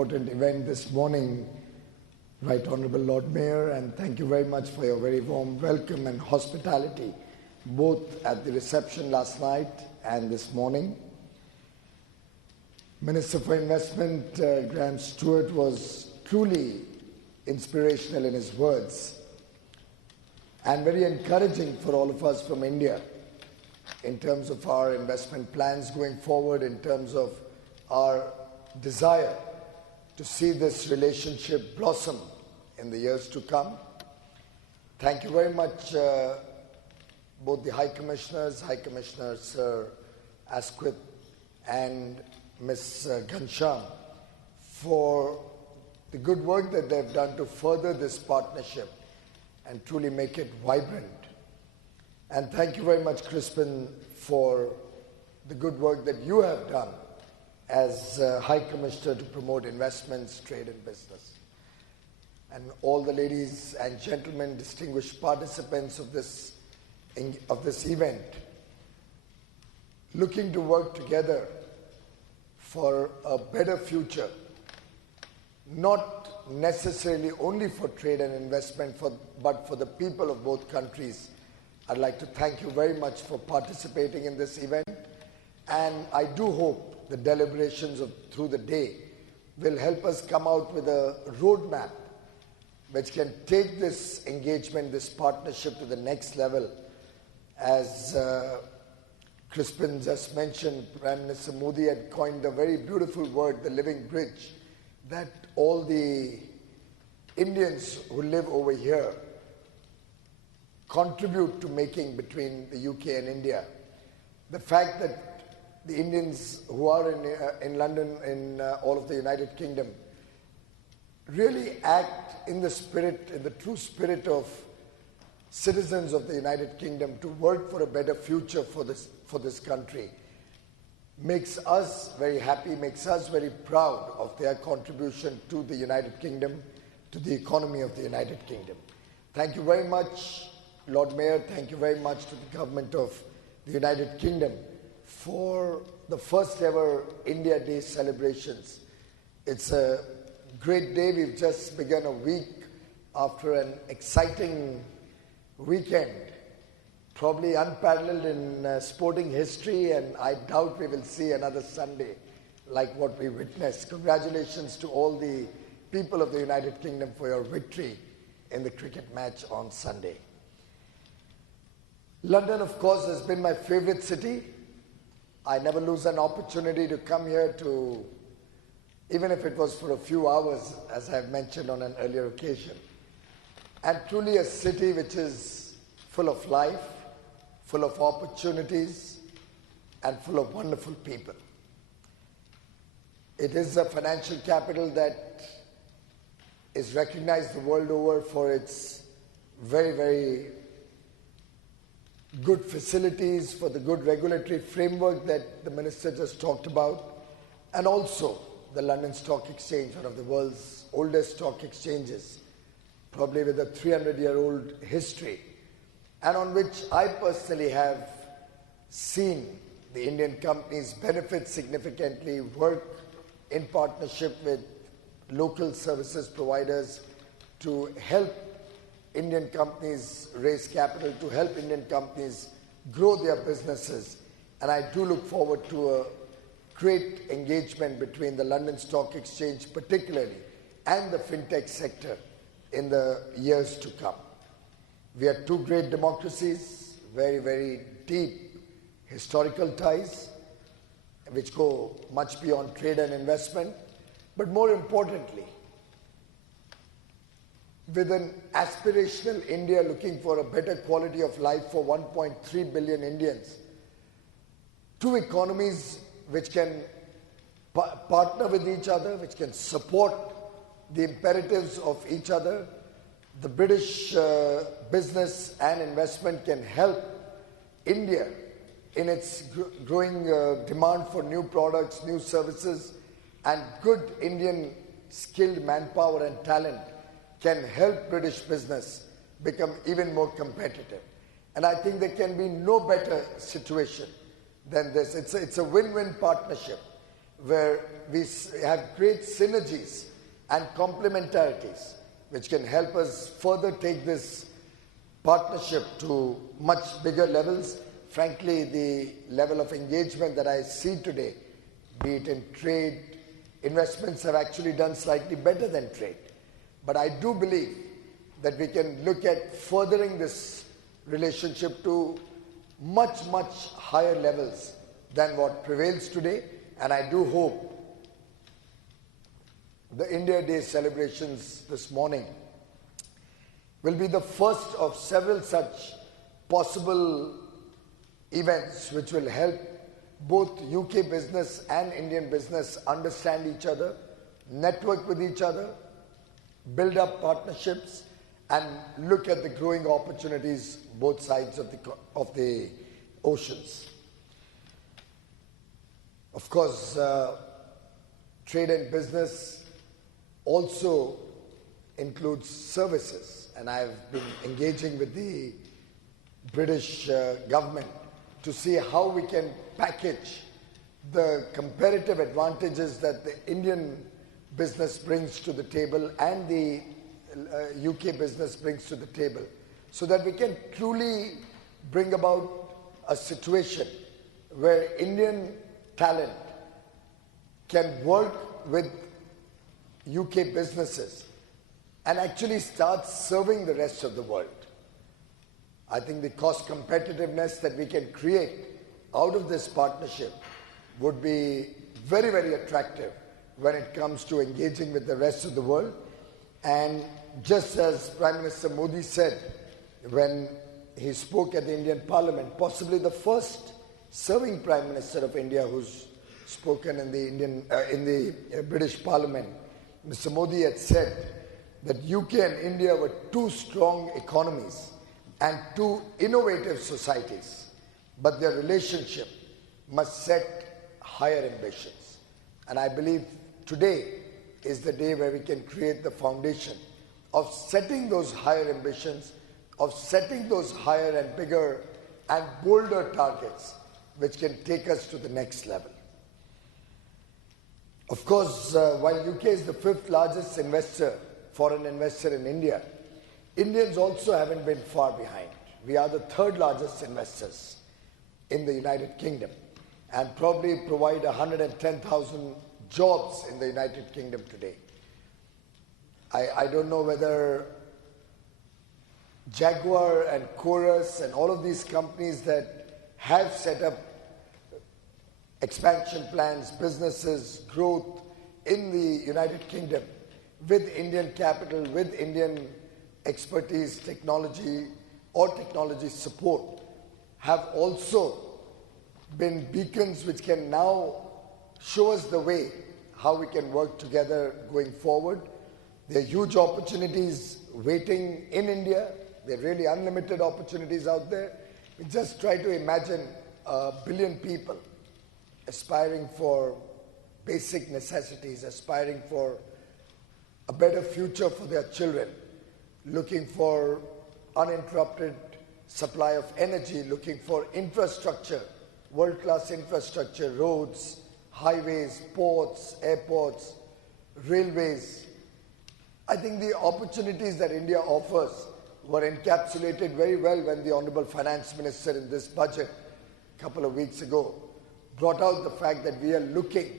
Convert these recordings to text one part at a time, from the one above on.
important event this morning, Right Honourable Lord Mayor, and thank you very much for your very warm welcome and hospitality, both at the reception last night and this morning. Minister for Investment, Graham Stewart, was truly inspirational in his words and very encouraging for all of us from India in terms of our investment plans going forward, in terms of our desire to see this relationship blossom in the years to come. Thank you very much, both the High Commissioners, High Commissioner Sir Asquith and Ms. Ghanshyam, for the good work that they've done to further this partnership and truly make it vibrant. And thank you very much, Crispin, for the good work that you have done as High Commissioner to promote investments, trade and business. And all the ladies and gentlemen, distinguished participants of this event, looking to work together for a better future, not necessarily only for trade and investment, but for the people of both countries. I'd like to thank you very much for participating in this event, and I do hope the deliberations through the day will help us come out with a roadmap which can take this engagement, this partnership to the next level. As Crispin just mentioned, Prime Minister Modi had coined the very beautiful word, the living bridge, that all the Indians who live over here contribute to making between the UK and India. The fact that the Indians who are in London, in all of the United Kingdom, really act in the spirit, in the true spirit of citizens of the United Kingdom to work for a better future for this country, makes us very happy, makes us very proud of their contribution to the United Kingdom, to the economy of the United Kingdom. Thank you very much, Lord Mayor. Thank you very much to the Government of the United Kingdom for the first ever India Day celebrations. It's a great day. We've just begun a week after an exciting weekend, probably unparalleled in sporting history, and I doubt we will see another Sunday like what we witnessed. Congratulations to all the people of the United Kingdom for your victory in the cricket match on Sunday. London, of course, has been my favorite city. I never lose an opportunity to come here to, even if it was for a few hours, as I've mentioned on an earlier occasion. And truly a city which is full of life, full of opportunities, and full of wonderful people. It is a financial capital that is recognized the world over for its very, very good facilities, for the good regulatory framework that the Minister just talked about, and also the London Stock Exchange, one of the world's oldest stock exchanges, probably with a 300-year-old history, and on which I personally have seen the Indian companies benefit significantly, work in partnership with local services providers to help Indian companies raise capital, to help Indian companies grow their businesses. And I do look forward to a great engagement between the London Stock Exchange particularly and the fintech sector in the years to come. We are two great democracies, very, very deep historical ties, which go much beyond trade and investment. But more importantly, with an aspirational India looking for a better quality of life for 1.3 billion Indians, two economies which can partner with each other, which can support the imperatives of each other. The British business and investment can help India in its growing demand for new products, new services, and good Indian skilled manpower and talent can help British business become even more competitive. And I think there can be no better situation than this. It's a win-win partnership where we have great synergies and complementarities which can help us further take this partnership to much bigger levels. Frankly, the level of engagement that I see today, be it in trade, investments have actually done slightly better than trade. But I do believe that we can look at furthering this relationship to much, much higher levels than what prevails today. And I do hope the India Day celebrations this morning will be the first of several such possible events which will help both UK business and Indian business understand each other, network with each other, build up partnerships, and look at the growing opportunities both sides of the oceans. Of course, trade and business also includes services, and I've been engaging with the British government to see how we can package the comparative advantages that the Indian business brings to the table and the UK business brings to the table, so that we can truly bring about a situation where Indian talent can work with UK businesses and actually start serving the rest of the world. I think the cost competitiveness that we can create out of this partnership would be very, very attractive when it comes to engaging with the rest of the world. And just as Prime Minister Modi said when he spoke at the Indian Parliament, possibly the first serving Prime Minister of India who's spoken in the British Parliament, Mr. Modi had said that UK and India were two strong economies and two innovative societies, but their relationship must set higher ambitions. And I believe today is the day where we can create the foundation of setting those higher ambitions, of setting those higher and bigger and bolder targets which can take us to the next level. Of course, while UK is the fifth largest foreign investor in India, Indians also haven't been far behind. We are the third largest investors in the United Kingdom and probably provide 110,000 jobs in the United Kingdom today. I don't know whether Jaguar and Chorus and all of these companies that have set up expansion plans, businesses, growth in the United Kingdom with Indian capital, with Indian expertise, technology or technology support, have also been beacons which can now show us the way how we can work together going forward. There are huge opportunities waiting in India. There are really unlimited opportunities out there. We just try to imagine 1 billion people aspiring for basic necessities, aspiring for a better future for their children, looking for uninterrupted supply of energy, looking for infrastructure, world-class infrastructure, roads, highways, ports, airports, railways. I think the opportunities that India offers were encapsulated very well when the Honorable Finance Minister in this budget a couple of weeks ago brought out the fact that we are looking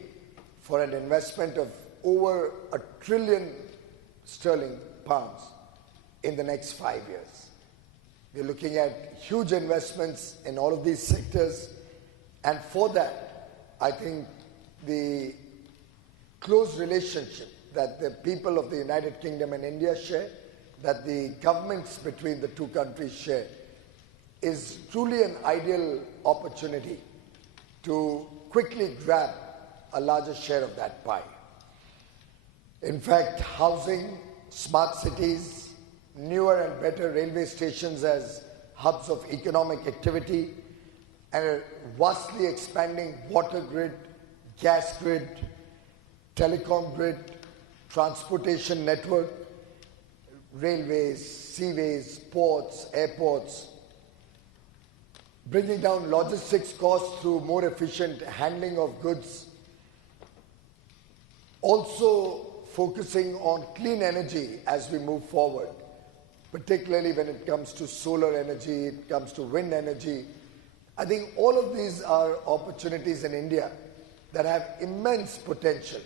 for an investment of over £1 trillion in the next 5 years. We're looking at huge investments in all of these sectors, and for that, I think the close relationship that the people of the United Kingdom and India share, that the governments between the two countries share, is truly an ideal opportunity to quickly grab a larger share of that pie. In fact, housing, smart cities, newer and better railway stations as hubs of economic activity, and a vastly expanding water grid, gas grid, telecom grid, transportation network, railways, seaways, ports, airports, bringing down logistics costs through more efficient handling of goods, Also focusing on clean energy as we move forward, particularly when it comes to solar energy, it comes to wind energy. I think all of these are opportunities in India that have immense potential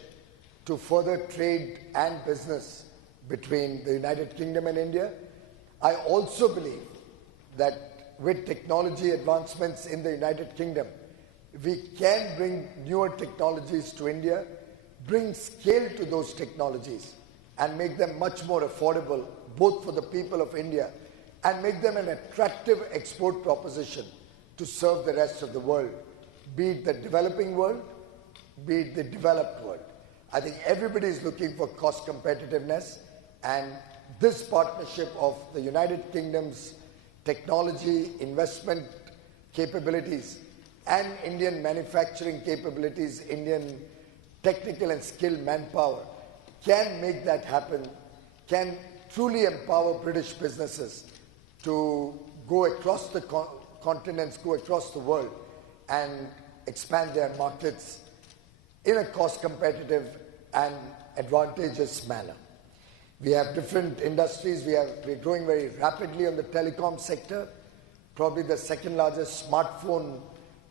to further trade and business between the United Kingdom and India. I also believe that with technology advancements in the United Kingdom, we can bring newer technologies to India, bring scale to those technologies, and make them much more affordable, both for the people of India, and make them an attractive export proposition to serve the rest of the world, be it the developing world, be it the developed world. I think everybody is looking for cost competitiveness, and this partnership of the United Kingdom's technology, investment capabilities, and Indian manufacturing capabilities, Indian technical and skilled manpower, can make that happen, can truly empower British businesses to go across the continents, go across the world, and expand their markets in a cost competitive and advantageous manner. We have different industries. We're growing very rapidly on the telecom sector, probably the second largest smartphone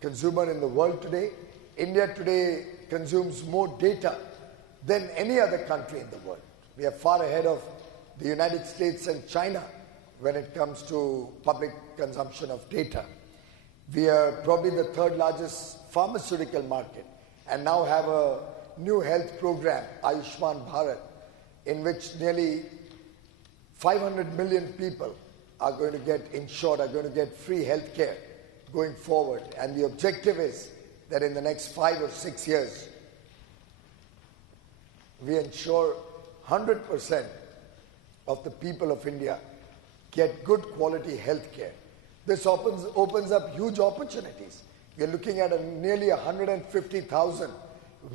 consumer in the world today. India today consumes more data than any other country in the world. We are far ahead of the United States and China when it comes to public consumption of data. We are probably the third largest pharmaceutical market, and now have a new health program, Ayushman Bharat, in which nearly 500 million people are going to get insured, are going to get free health care going forward. And the objective is that in the next 5 or 6 years, we ensure 100% of the people of India get good quality health care. This opens up huge opportunities. We are looking at nearly 150,000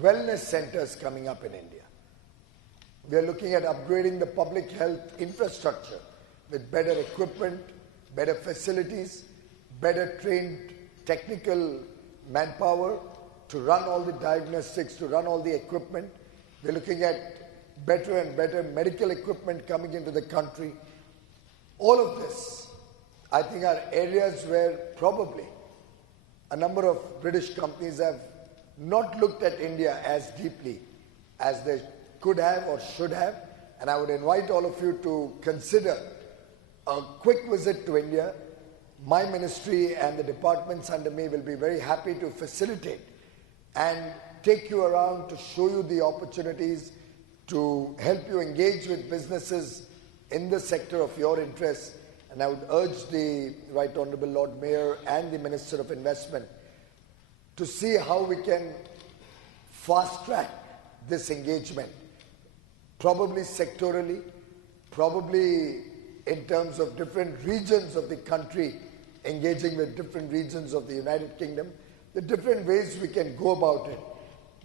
wellness centers coming up in India. We are looking at upgrading the public health infrastructure with better equipment, better facilities, better trained technical manpower to run all the diagnostics, to run all the equipment. We're looking at better and better medical equipment coming into the country. All of this, I think, are areas where probably a number of British companies have not looked at India as deeply as they could have or should have. And I would invite all of you to consider a quick visit to India. My ministry and the departments under me will be very happy to facilitate and take you around to show you the opportunities, to help you engage with businesses in the sector of your interest. And I would urge the Right Honourable Lord Mayor and the Minister of Investment to see how we can fast track this engagement, probably sectorally, probably in terms of different regions of the country, engaging with different regions of the United Kingdom, the different ways we can go about it.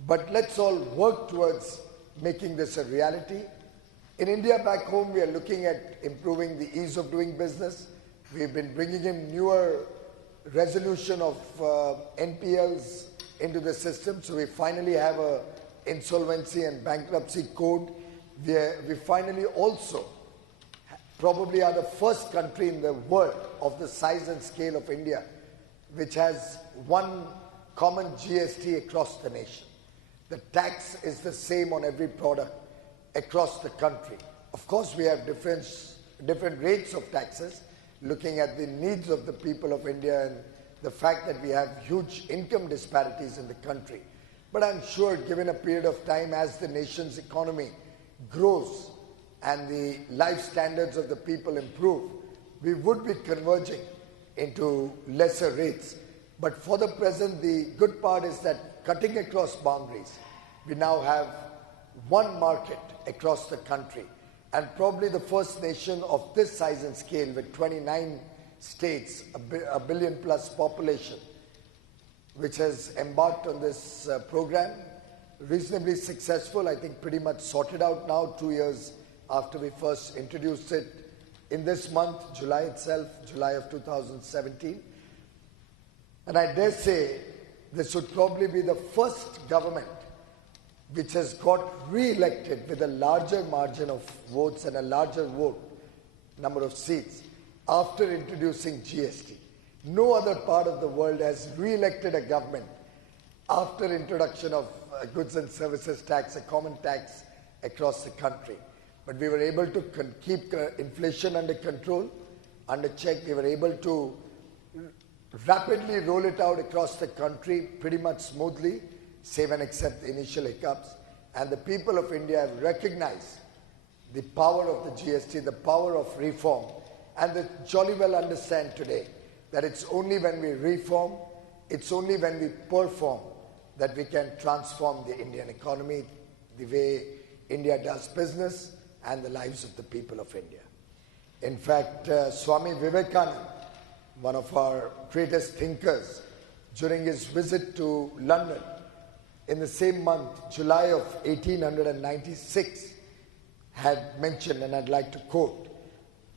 But let's all work towards making this a reality. In India back home, we are looking at improving the ease of doing business. We've been bringing in newer resolution of NPLs into the system. So we finally have a insolvency and bankruptcy code. We finally also probably are the first country in the world of the size and scale of India which has one common GST across the nation. The tax is the same on every product across the country. Of course, we have different rates of taxes, looking at the needs of the people of India and the fact that we have huge income disparities in the country. But I'm sure, given a period of time, as the nation's economy grows and the life standards of the people improve, we would be converging into lesser rates. But for the present, the good part is that cutting across boundaries, we now have one market across the country, and probably the first nation of this size and scale with 29 states, a billion plus population, which has embarked on this program. Reasonably successful, I think pretty much sorted out now, 2 years after we first introduced it in this month, July itself, July of 2017. And I dare say this would probably be the first government which has got re-elected with a larger margin of votes and a larger number of seats after introducing GST. No other part of the world has re-elected a government after introduction of goods and services tax, a common tax across the country. But we were able to keep inflation under control, under check. We were able to rapidly roll it out across the country pretty much smoothly, save and except the initial hiccups. And the people of India have recognized the power of the GST, the power of reform, and they jolly well understand today that it's only when we reform, it's only when we perform that we can transform the Indian economy, the way India does business, and the lives of the people of India. In fact, Swami Vivekananda, one of our greatest thinkers, during his visit to London in the same month, July of 1896, had mentioned, and I'd like to quote,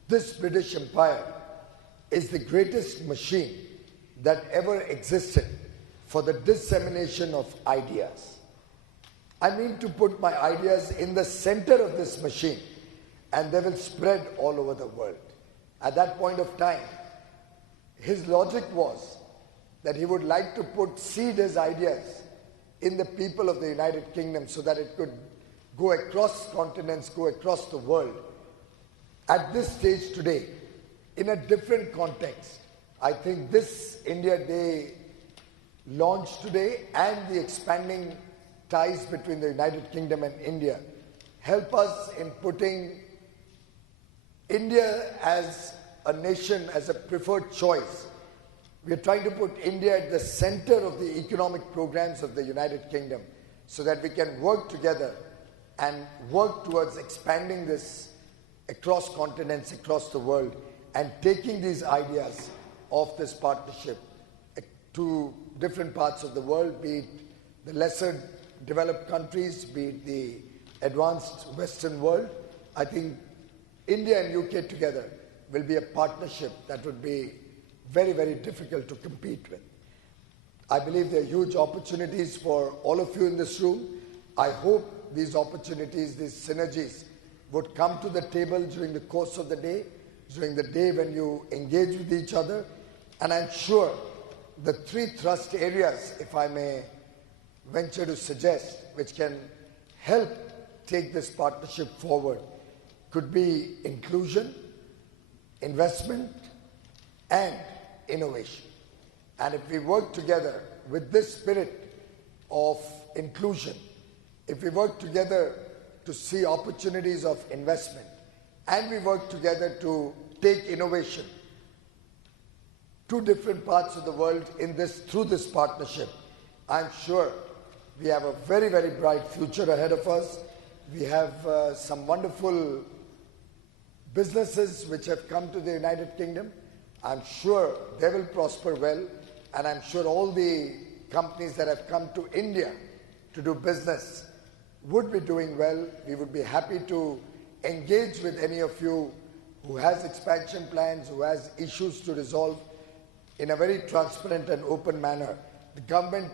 "This British Empire is the greatest machine that ever existed for the dissemination of ideas. I mean to put my ideas in the center of this machine, and they will spread all over the world." At that point of time, his logic was that he would like to seed his ideas in the people of the United Kingdom so that it could go across continents, go across the world. At this stage today, in a different context, I think this India Day launch today and the expanding ties between the United Kingdom and India help us in putting India as a nation, as a preferred choice. We are trying to put India at the center of the economic programs of the United Kingdom so that we can work together and work towards expanding this across continents, across the world, and taking these ideas of this partnership to different parts of the world, be it the lesser developed countries, be it the advanced Western world. I think India and UK together will be a partnership that would be very, very difficult to compete with. I believe there are huge opportunities for all of you in this room. I hope these opportunities, these synergies would come to the table during the course of the day, during the day when you engage with each other. And I'm sure the three thrust areas, if I may venture to suggest, which can help take this partnership forward, could be inclusion, investment, and innovation. And if we work together with this spirit of inclusion, if we work together to see opportunities of investment, and we work together to take innovation to different parts of the world through this partnership, I'm sure we have a very, very bright future ahead of us. We have some wonderful businesses which have come to the United Kingdom. I'm sure they will prosper well, and I'm sure all the companies that have come to India to do business would be doing well. We would be happy to engage with any of you who has expansion plans, who has issues to resolve in a very transparent and open manner. The government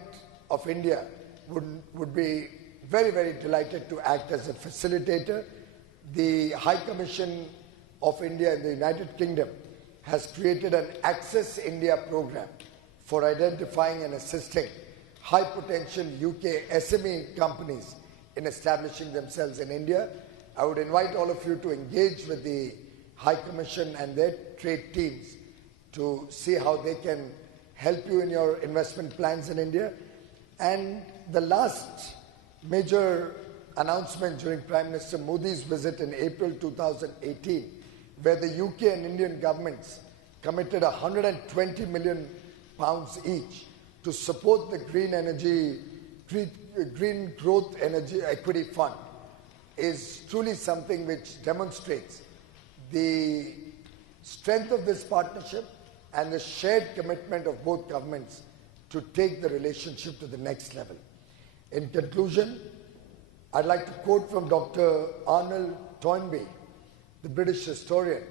of India would be very, very delighted to act as a facilitator. The High Commission of India in the United Kingdom has created an Access India program for identifying and assisting high potential UK SME companies in establishing themselves in India. I would invite all of you to engage with the High Commission and their trade teams to see how they can help you in your investment plans in India. And the last major announcement during Prime Minister Modi's visit in April 2018, where the UK and Indian governments committed £120 million each to support the Green Growth Energy Equity Fund, is truly something which demonstrates the strength of this partnership and the shared commitment of both governments to take the relationship to the next level. In conclusion, I'd like to quote from Dr. Arnold Toynbee, the British historian,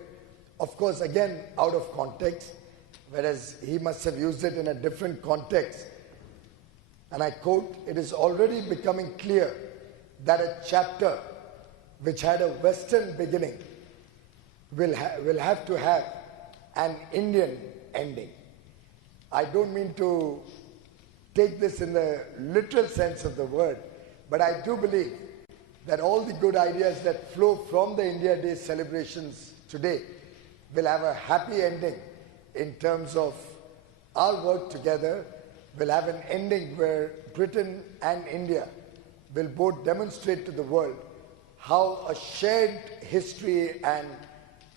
of course, again, out of context, whereas he must have used it in a different context. And I quote, "It is already becoming clear that a chapter which had a Western beginning will have to have an Indian ending. I don't mean to take this in the literal sense of the word, but I do believe that all the good ideas that flow from the India Day celebrations today will have a happy ending in terms of our work together, will have an ending where Britain and India will both demonstrate to the world how a shared history and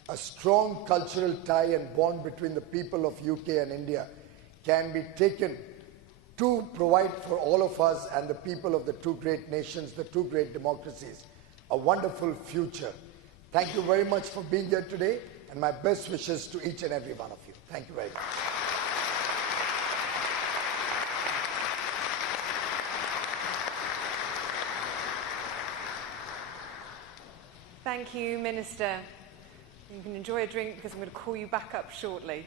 a strong cultural tie and bond between the people of UK and India can be taken to provide for all of us and the people of the two great nations, the two great democracies, a wonderful future. Thank you very much for being here today, and my best wishes to each and every one of you. Thank you very much. Thank you, Minister. You can enjoy a drink because I'm going to call you back up shortly.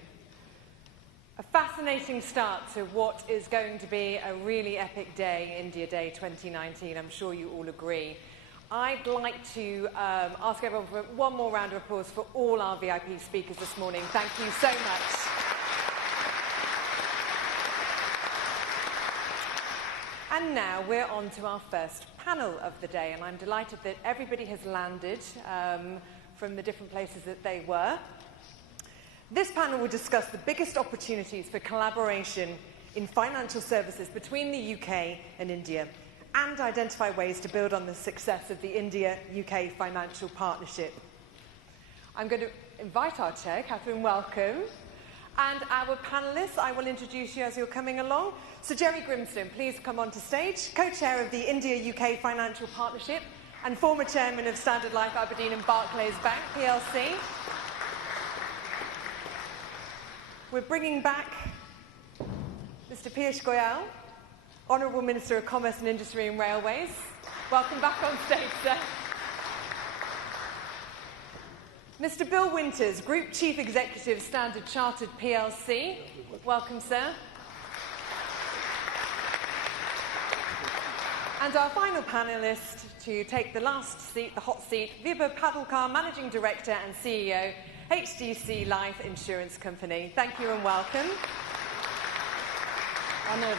A fascinating start to what is going to be a really epic day, India Day 2019. I'm sure you all agree. I'd like to ask everyone for one more round of applause for all our VIP speakers this morning. Thank you so much. And now we're on to our first panel of the day, and I'm delighted that everybody has landed from the different places that they were. This panel will discuss the biggest opportunities for collaboration in financial services between the UK and India, and identify ways to build on the success of the India-UK financial partnership. I'm going to invite our chair, Catherine, welcome. And our panellists, I will introduce you as you're coming along. So Jerry Grimstone, please come onto stage, co-chair of the India-UK Financial Partnership and former chairman of Standard Life Aberdeen and Barclays Bank plc. We're bringing back Mr. Piyush Goyal, Honourable Minister of Commerce and Industry and Railways. Welcome back on stage, sir. Mr. Bill Winters, Group Chief Executive, Standard Chartered plc. Welcome, sir. And our final panellist to take the last seat, the hot seat, Vibha Padalkar, Managing Director and CEO, HDC Life Insurance Company. Thank you and welcome. Honoured.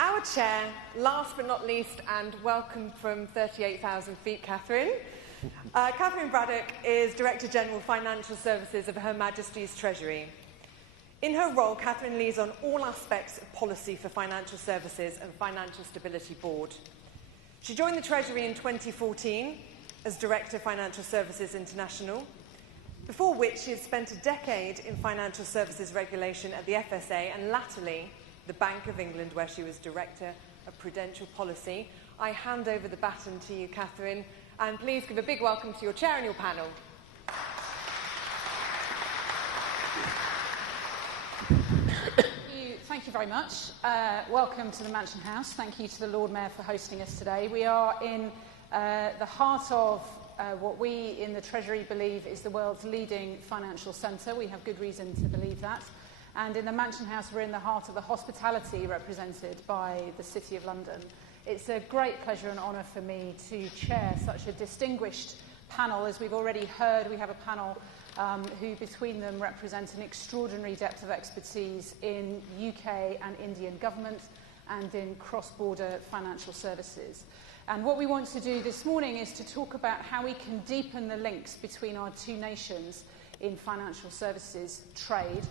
Our chair, last but not least, and welcome from 38,000 feet, Catherine. Catherine Braddock is Director General Financial Services of Her Majesty's Treasury. In her role, Catherine leads on all aspects of policy for financial services and Financial Stability Board. She joined the Treasury in 2014 as Director Financial Services International, before which she had spent a decade in financial services regulation at the FSA and latterly the Bank of England, where she was Director of Prudential Policy. I hand over the baton to you, Catherine, and please give a big welcome to your chair and your panel. Thank you very much. Welcome to the Mansion House. Thank you to the Lord Mayor for hosting us today. We are in the heart of what we in the Treasury believe is the world's leading financial centre. We have good reason to believe that. And in the Mansion House, we're in the heart of the hospitality represented by the City of London. It's a great pleasure and honour for me to chair such a distinguished panel. As we've already heard, we have a panel who between them represent an extraordinary depth of expertise in UK and Indian government and in cross-border financial services. And what we want to do this morning is to talk about how we can deepen the links between our two nations in financial services trade,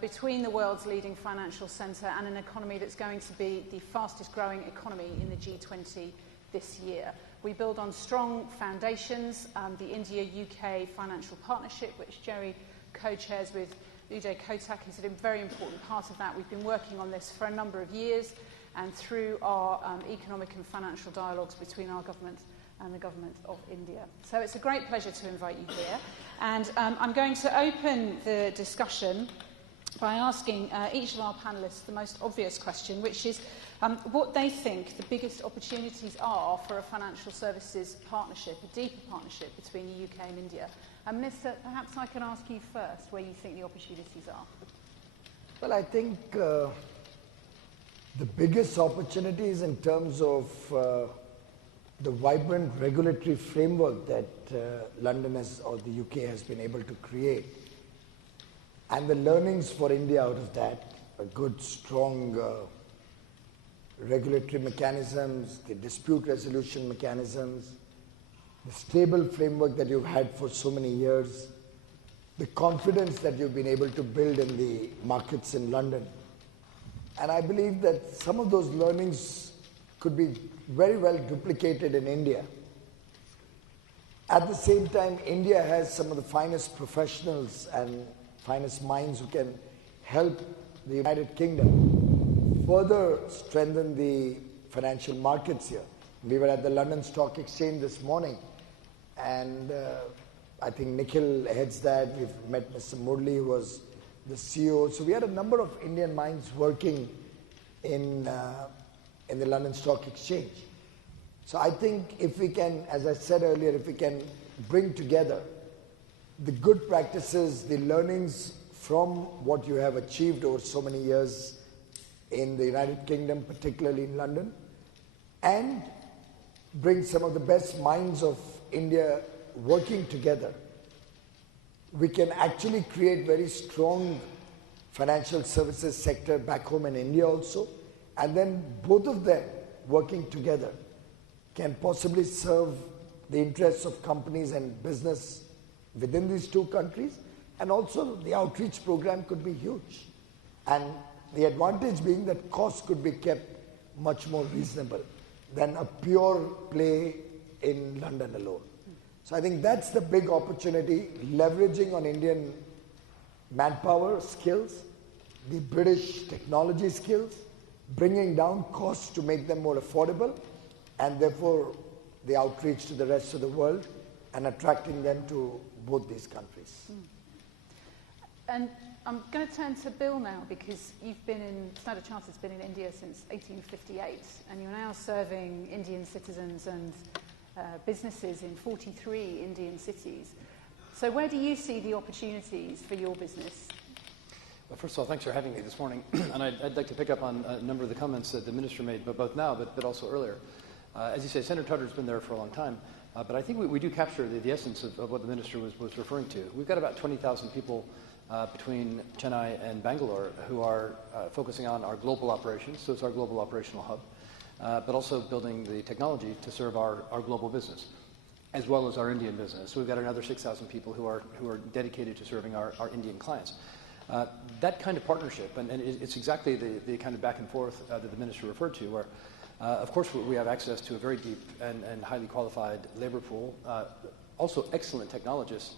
between the world's leading financial centre and an economy that's going to be the fastest growing economy in the G20 this year. We build on strong foundations, the India-UK Financial Partnership, which Jerry co-chairs with Uday Kotak, is a very important part of that. We've been working on this for a number of years, and through our economic and financial dialogues between our government and the government of India. So it's a great pleasure to invite you here. And I'm going to open the discussion by asking each of our panellists the most obvious question, which is what they think the biggest opportunities are for a financial services partnership, a deeper partnership between the UK and India. And Minister, perhaps I can ask you first where you think the opportunities are. Well, I think the biggest opportunities in terms of the vibrant regulatory framework that London has, or the UK has been able to create, and the learnings for India out of that, a good, strong regulatory mechanisms, the dispute resolution mechanisms, the stable framework that you've had for so many years, the confidence that you've been able to build in the markets in London. And I believe that some of those learnings could be very well duplicated in India. At the same time, India has some of the finest professionals and finest minds who can help the United Kingdom further strengthen the financial markets here. We were at the London Stock Exchange this morning, and I think Nikhil heads that. We've met Mr. Murli, who was the CEO. So we had a number of Indian minds working in the London Stock Exchange. So I think if we can, as I said earlier, if we can bring together the good practices, the learnings from what you have achieved over so many years in the United Kingdom, particularly in London, and bring some of the best minds of India working together, we can actually create very strong financial services sector back home in India also, and then both of them working together can possibly serve the interests of companies and business within these two countries, and also the outreach program could be huge. And the advantage being that costs could be kept much more reasonable than a pure play in London alone. So I think that's the big opportunity, leveraging on Indian manpower skills, the British technology skills, bringing down costs to make them more affordable, and therefore the outreach to the rest of the world and attracting them to both these countries. And I'm going to turn to Bill now, because Standard Chartered's been in India since 1858, and you're now serving Indian citizens and businesses in 43 Indian cities. So where do you see the opportunities for your business? Well, first of all, thanks for having me this morning. And I'd like to pick up on a number of the comments that the Minister made, both now but also earlier. As you say, Standard Chartered's been there for a long time, but I think we do capture the essence of what the Minister was referring to. We've got about 20,000 people between Chennai and Bangalore who are focusing on our global operations, so it's our global operational hub, but also building the technology to serve our global business, as well as our Indian business. So we've got another 6,000 people who are dedicated to serving our Indian clients. That kind of partnership, and it's exactly the kind of back and forth that the Minister referred to, where of course we have access to a very deep and highly qualified labor pool, also excellent technologists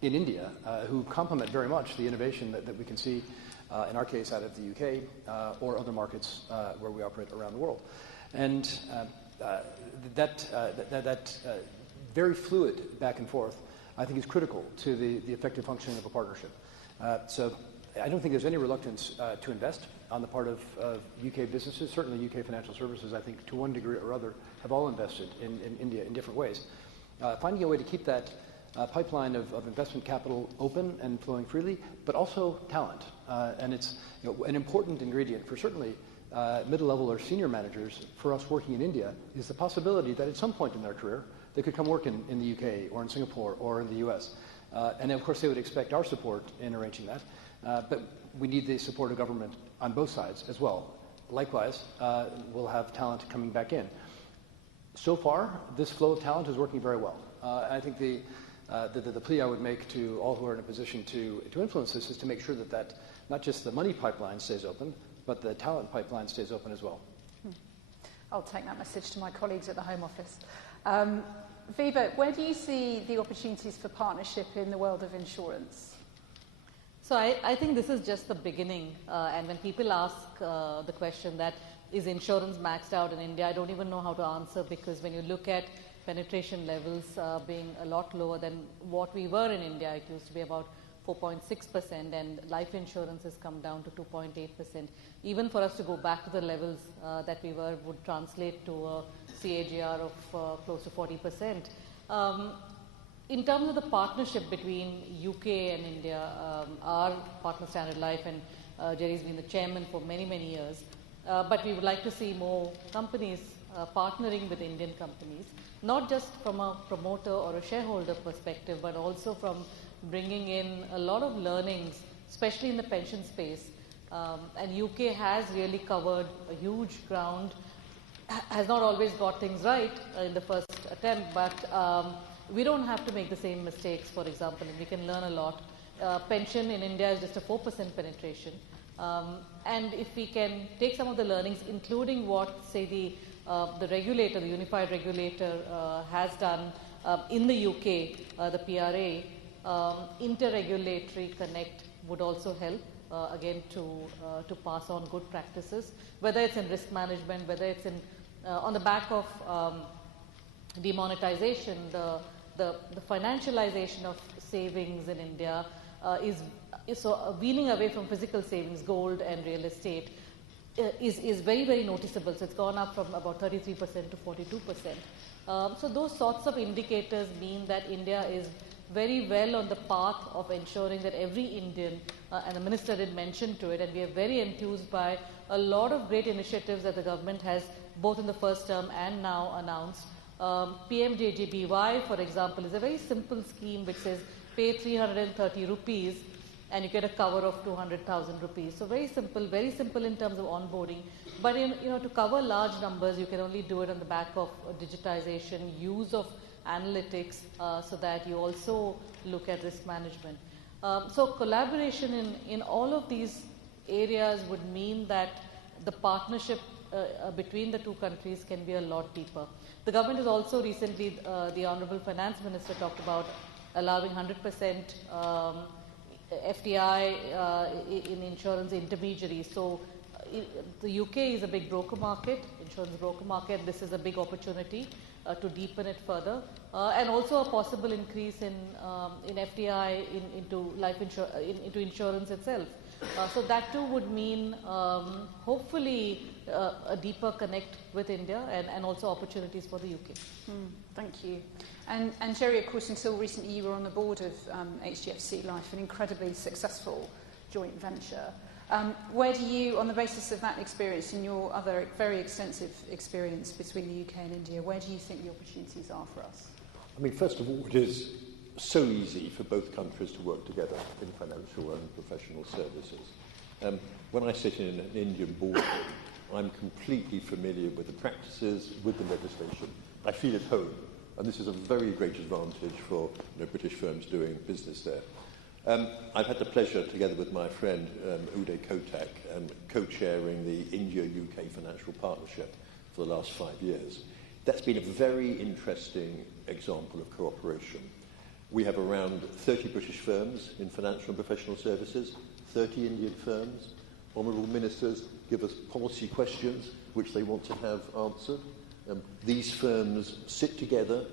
in India who complement very much the innovation that we can see, in our case, out of the UK or other markets where we operate around the world. And that very fluid back and forth, I think, is critical to the effective functioning of a partnership. So I don't think there's any reluctance to invest on the part of UK businesses. Certainly UK financial services, I think, to one degree or other, have all invested in India in different ways. Finding a way to keep that pipeline of investment capital open and flowing freely, but also talent. And it's an important ingredient for certainly middle-level or senior managers for us working in India is the possibility that at some point in their career they could come work in the UK or in Singapore or in the US. And of course they would expect our support in arranging that. But we need the support of government on both sides as well. Likewise, we'll have talent coming back in. So far, this flow of talent is working very well. I think the plea I would make to all who are in a position to influence this is to make sure that not just the money pipeline stays open, but the talent pipeline stays open as well. I'll take that message to my colleagues at the Home Office. Viva, where do you see the opportunities for partnership in the world of insurance? So I think this is just the beginning. And when people ask the question that is insurance maxed out in India, I don't even know how to answer, because when you look at penetration levels being a lot lower than what we were in India, it used to be about 4.6%, and life insurance has come down to 2.8%. Even for us to go back to the levels that we were would translate to a CAGR of close to 40%. In terms of the partnership between UK and India, our partner Standard Life, and Jerry's been the chairman for many, many years, but we would like to see more companies partnering with Indian companies, not just from a promoter or a shareholder perspective, but also from bringing in a lot of learnings, especially in the pension space. And UK has really covered a huge ground, has not always got things right in the first attempt, but we don't have to make the same mistakes, for example, and we can learn a lot. Pension in India is just a 4% penetration. And if we can take some of the learnings, including what, say, the regulator, the unified regulator has done in the UK, the PRA, interregulatory connect would also help, again, to pass on good practices, whether it's in risk management, whether it's in, on the back of demonetization, the financialization of savings in India is so weaning away from physical savings, gold and real estate, is very, very noticeable. So it's gone up from about 33% to 42%. So those sorts of indicators mean that India is very well on the path of ensuring that every Indian, and the Minister did mention to it, and we are very enthused by a lot of great initiatives that the government has both in the first term and now announced. PMJJBY, for example, is a very simple scheme which says pay 330 rupees and you get a cover of 200,000 rupees. So very simple in terms of onboarding. But to cover large numbers, you can only do it on the back of digitization, use of analytics, so that you also look at risk management. So collaboration in all of these areas would mean that the partnership between the two countries can be a lot deeper. The government has also recently, the Honourable Finance Minister talked about allowing 100% FDI in insurance intermediaries. So the UK is a big broker market, insurance broker market. This is a big opportunity to deepen it further, and also a possible increase in FDI into life insurance, into insurance itself. So that too would mean hopefully a deeper connect with India and also opportunities for the UK. Thank you. And Jerry, of course, until recently you were on the board of HDFC Life, an incredibly successful joint venture. Where do you, on the basis of that experience and your other very extensive experience between the UK and India, where do you think the opportunities are for us? I mean, first of all, it is so easy for both countries to work together in financial and professional services. When I sit in an Indian boardroom, I'm completely familiar with the practices, with the legislation. I feel at home, and this is a very great advantage for British firms doing business there. I've had the pleasure, together with my friend Uday Kotak, co-chairing the India-UK Financial Partnership for the last 5 years. That's been a very interesting example of cooperation. We have around 30 British firms in financial and professional services, 30 Indian firms. Honourable ministers give us policy questions which they want to have answered. These firms sit together,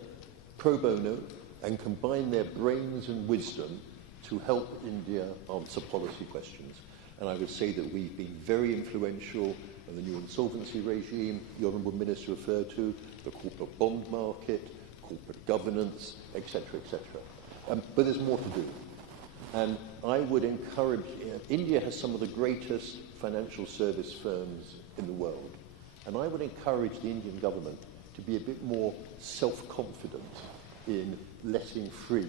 pro bono, and combine their brains and wisdom to help India answer policy questions. And I would say that we've been very influential in the new insolvency regime the Honourable Minister referred to, the corporate bond market, corporate governance, etc., etc. But there's more to do. And I would encourage, India has some of the greatest financial service firms in the world. And I would encourage the Indian government to be a bit more self-confident in letting free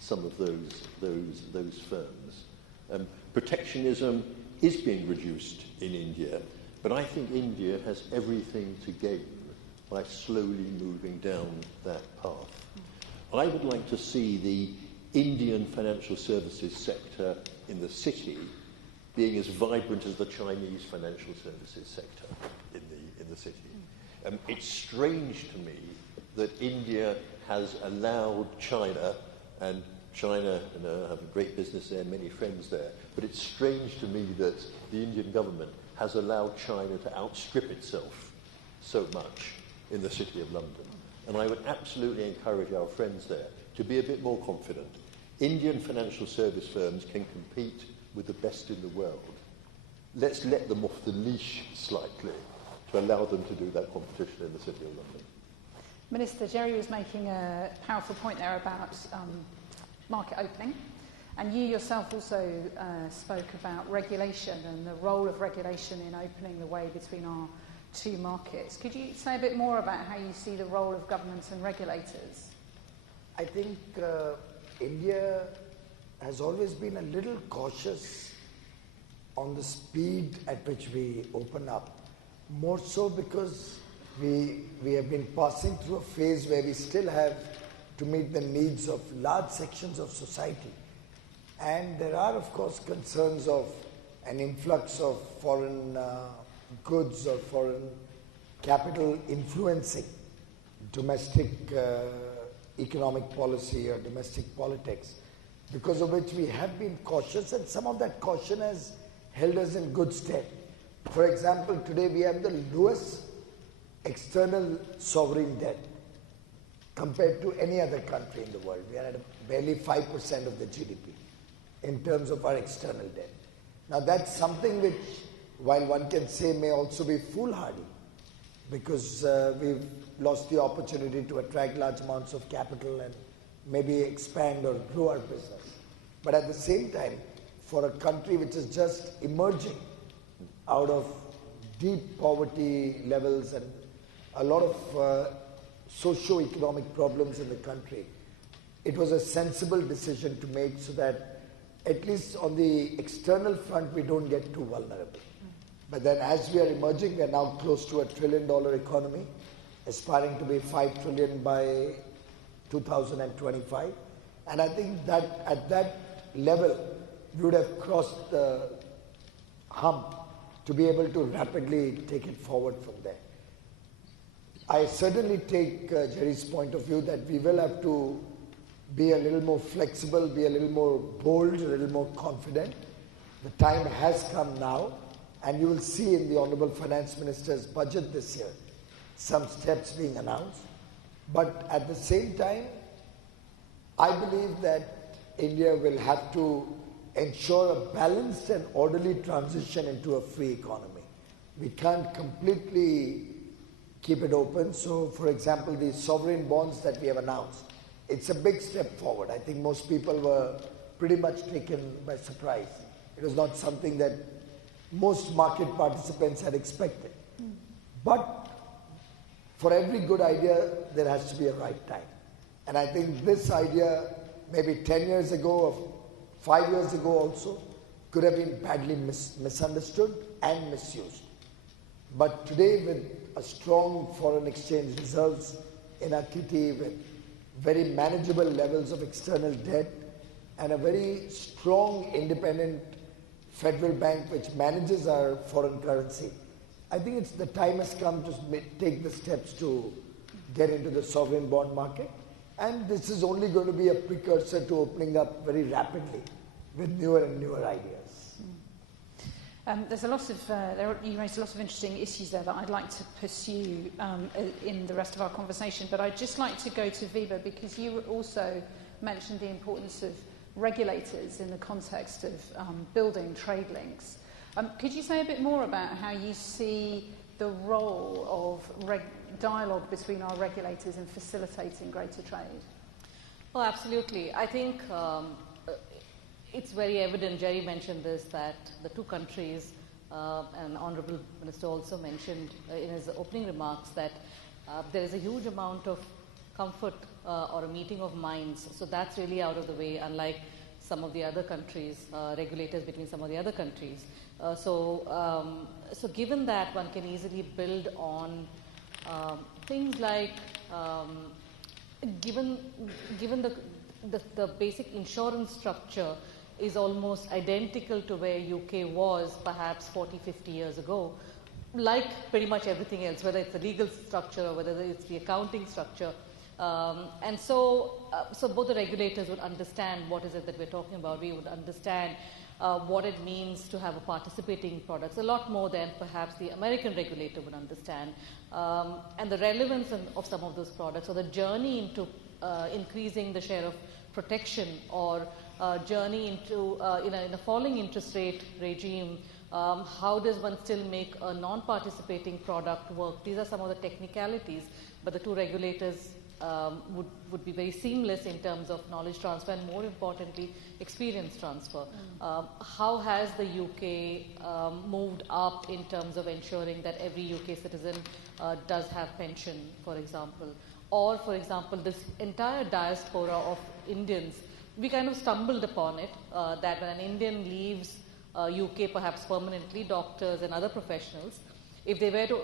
some of those firms. Protectionism is being reduced in India, but I think India has everything to gain by slowly moving down that path. I would like to see the Indian financial services sector in the city being as vibrant as the Chinese financial services sector in the city. It's strange to me that India has allowed China, and China, have a great business there, many friends there, but it's strange to me that the Indian government has allowed China to outstrip itself so much in the City of London. And I would absolutely encourage our friends there to be a bit more confident. Indian financial service firms can compete with the best in the world. Let's let them off the leash slightly to allow them to do that competition in the City of London. Minister, Jerry was making a powerful point there about market opening, and you yourself also spoke about regulation and the role of regulation in opening the way between our two markets. Could you say a bit more about how you see the role of governments and regulators? I think India has always been a little cautious on the speed at which we open up, more so because we have been passing through a phase where we still have to meet the needs of large sections of society. And there are, of course, concerns of an influx of foreign goods or foreign capital influencing domestic economic policy or domestic politics, because of which we have been cautious, and some of that caution has held us in good stead. For example, today we have the lowest external sovereign debt compared to any other country in the world. We are at barely 5% of the GDP in terms of our external debt. Now that's something which, while one can say may also be foolhardy, because we've lost the opportunity to attract large amounts of capital and maybe expand or grow our business. But at the same time, for a country which is just emerging out of deep poverty levels and a lot of socio-economic problems in the country, it was a sensible decision to make so that at least on the external front we don't get too vulnerable. But then as we are emerging, we are now close to $1 trillion economy, aspiring to be $5 trillion by 2025. And I think that at that level, we would have crossed the hump to be able to rapidly take it forward from there. I certainly take Jerry's point of view that we will have to be a little more flexible, be a little more bold, a little more confident. The time has come now, and you will see in the Honourable Finance Minister's budget this year some steps being announced. But at the same time, I believe that India will have to ensure a balanced and orderly transition into a free economy. We can't completely keep it open. So, for example, the sovereign bonds that we have announced, it's a big step forward. I think most people were pretty much taken by surprise. It was not something that most market participants had expected. But for every good idea, there has to be a right time. And I think this idea, maybe 10 years ago or 5 years ago also, could have been badly misunderstood and misused. But today, with a strong foreign exchange reserves in our kitty, with very manageable levels of external debt, and a very strong independent federal bank which manages our foreign currency, I think the time has come to take the steps to get into the sovereign bond market. And this is only going to be a precursor to opening up very rapidly with newer and newer ideas. There's a lot of, you raised a lot of interesting issues there that I'd like to pursue in the rest of our conversation, but I'd just like to go to Viva, because you also mentioned the importance of regulators in the context of building trade links. Could you say a bit more about how you see the role of dialogue between our regulators in facilitating greater trade? Oh, absolutely. I think it's very evident, Jerry mentioned this, that the two countries, and Honourable Minister also mentioned in his opening remarks, that there is a huge amount of comfort or a meeting of minds. So that's really out of the way, unlike some of the other countries, regulators between some of the other countries. So given that, one can easily build on things like, given the basic insurance structure is almost identical to where UK was perhaps 40, 50 years ago, like pretty much everything else, whether it's the legal structure or whether it's the accounting structure. And so both the regulators would understand what is it that we're talking about. We would understand what it means to have a participating product, a lot more than perhaps the American regulator would understand, and the relevance of some of those products, or the journey into increasing the share of protection, or journey into in a falling interest rate regime. How does one still make a non-participating product work? These are some of the technicalities, but the two regulators would be very seamless in terms of knowledge transfer and, more importantly, experience transfer. How has the UK moved up in terms of ensuring that every UK citizen does have pension, for example? Or, for example, this entire diaspora of Indians, we kind of stumbled upon it, that when an Indian leaves UK perhaps permanently, doctors and other professionals, if they were to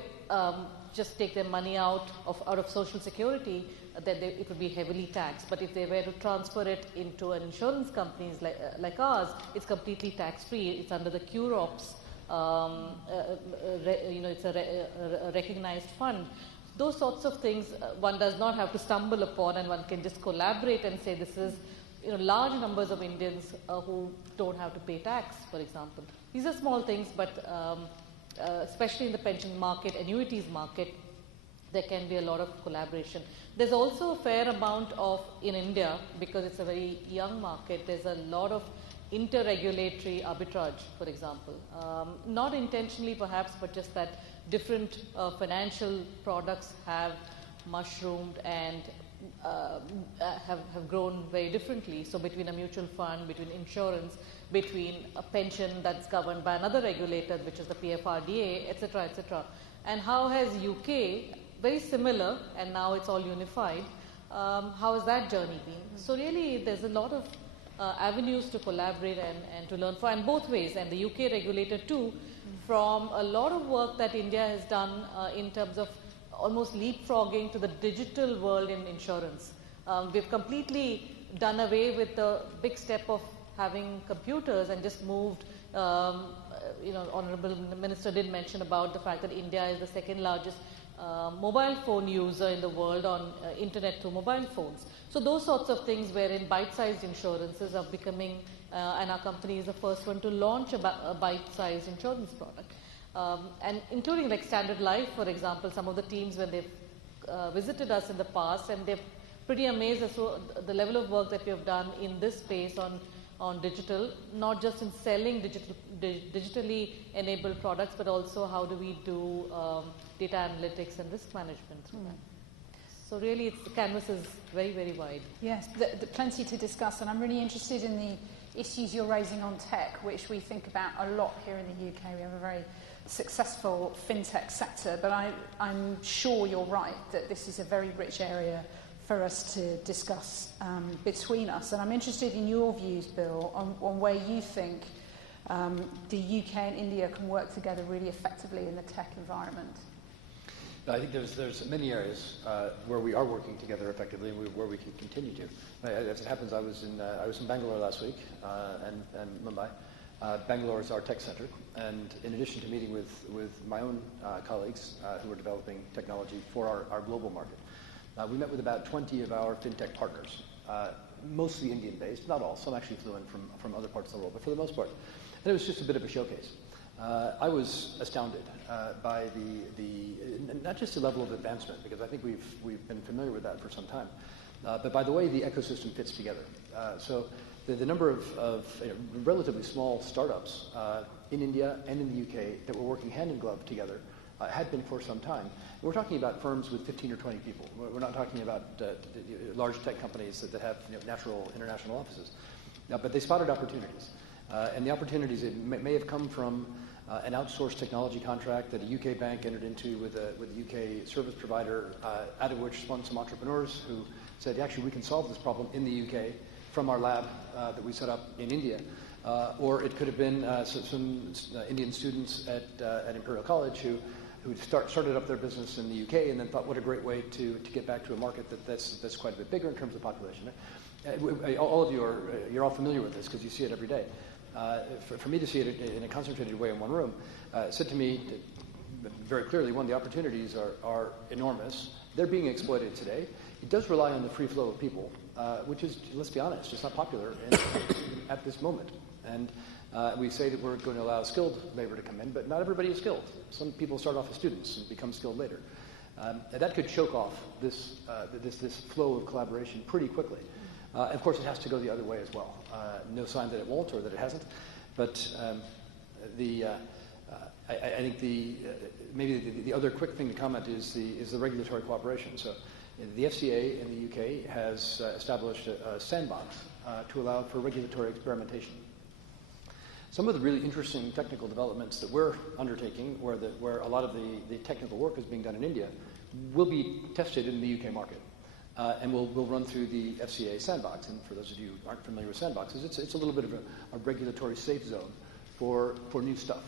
just take their money out of Social Security, then it would be heavily taxed. But if they were to transfer it into an insurance company like ours, it's completely tax-free. It's under the QROPS, it's a recognized fund. Those sorts of things one does not have to stumble upon, and one can just collaborate and say this is, large numbers of Indians who don't have to pay tax, for example. These are small things, but especially in the pension market, annuities market, there can be a lot of collaboration. There's also a fair amount of, in India, because it's a very young market, there's a lot of interregulatory arbitrage, for example. Not intentionally perhaps, but just that different financial products have mushroomed and have grown very differently. So between a mutual fund, between insurance, between a pension that's governed by another regulator, which is the PFRDA, etc., etc. And how has UK, very similar, and now it's all unified, how has that journey been? So really there's a lot of avenues to collaborate and to learn from, and both ways, and the UK regulator too, from a lot of work that India has done in terms of almost leapfrogging to the digital world in insurance. We've completely done away with the big step of having computers and just moved, Honorable Minister did mention about the fact that India is the second largest mobile phone user in the world on internet through mobile phones. So those sorts of things wherein bite-sized insurances are becoming, and our company is the first one to launch a bite-sized insurance product. And including like Standard Life, for example, some of the teams when they've visited us in the past, and they're pretty amazed as to the level of work that we have done in this space on digital, not just in selling digitally enabled products, but also how do we do data analytics and risk management through that. So really the canvas is very, very wide. Yes, plenty to discuss, and I'm really interested in the issues you're raising on tech, which we think about a lot here in the UK. We have a very successful fintech sector, but I'm sure you're right that this is a very rich area for us to discuss between us. And I'm interested in your views, Bill, on where you think the UK and India can work together really effectively in the tech environment. I think there's many areas where we are working together effectively and where we can continue to. As it happens, I was in Bangalore last week and Mumbai. Bangalore is our tech center, and in addition to meeting with my own colleagues who are developing technology for our global market, we met with about 20 of our fintech partners, mostly Indian-based, not all, some actually flew in from other parts of the world, but for the most part. And it was just a bit of a showcase. I was astounded by not just the level of advancement, because I think we've been familiar with that for some time, but by the way the ecosystem fits together. So the number of relatively small startups in India and in the UK that were working hand in glove together had been for some time. And we're talking about firms with 15 or 20 people. We're not talking about large tech companies that have natural international offices. But they spotted opportunities. And the opportunities may have come from an outsourced technology contract that a UK bank entered into with a UK service provider, out of which spun some entrepreneurs who said, actually, we can solve this problem in the UK from our lab that we set up in India. Or it could have been some Indian students at Imperial College who started up their business in the UK and then thought, what a great way to get back to a market that's quite a bit bigger in terms of population. All of you you're all familiar with this because you see it every day. For me to see it in a concentrated way in one room, said to me very clearly, one, the opportunities are enormous. They're being exploited today. It does rely on the free flow of people, which is, let's be honest, just not popular at this moment. And we say that we're going to allow skilled labor to come in, but not everybody is skilled. Some people start off as students and become skilled later. And that could choke off this flow of collaboration pretty quickly. Of course, it has to go the other way as well. No sign that it won't or that it hasn't. But I think maybe the other quick thing to comment is the regulatory cooperation. So The FCA in the UK has established a sandbox to allow for regulatory experimentation. Some of the really interesting technical developments that we're undertaking, where a lot of the technical work is being done in India, will be tested in the UK market. And we'll run through the FCA sandbox. And for those of you who aren't familiar with sandboxes, it's a little bit of a regulatory safe zone for new stuff.